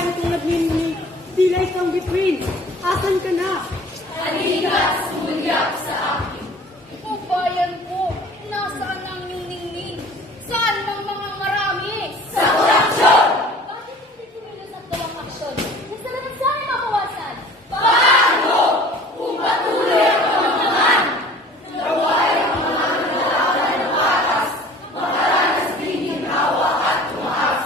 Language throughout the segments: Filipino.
bayan kong nagmimuni, tila isang bituin. Asan ka na? Halika, sumulyak sa akin. O bayan ko, nasaan ang iyong ningning? Saan ang mga marami? Sa korupsyon! Bakit hindi tumilos ang dalawang aksyon? Gusto naman sana mabawasan. Paano? Kung patuloy ang pamamahan. Naway ang mga nalalaman ng patas, makaranas din ginhawa at tumaas.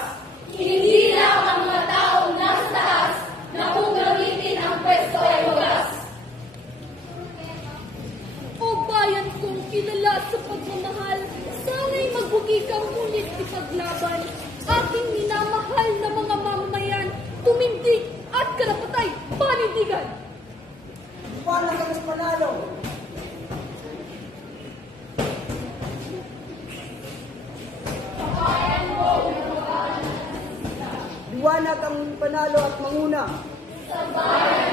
Hindi lang ang mga taong nasa taas na kung gamitin ang pwesto ay wagas. O bayan kong kilala sa pagmamahal, sana'y magbugi kang ngunit ipaglaban. Ating minamahal na mga mamamayan, tumindig at karapatay, panindigan. Paano ka mas panalo? Liwanag ang panalo at manguna. Sa bayan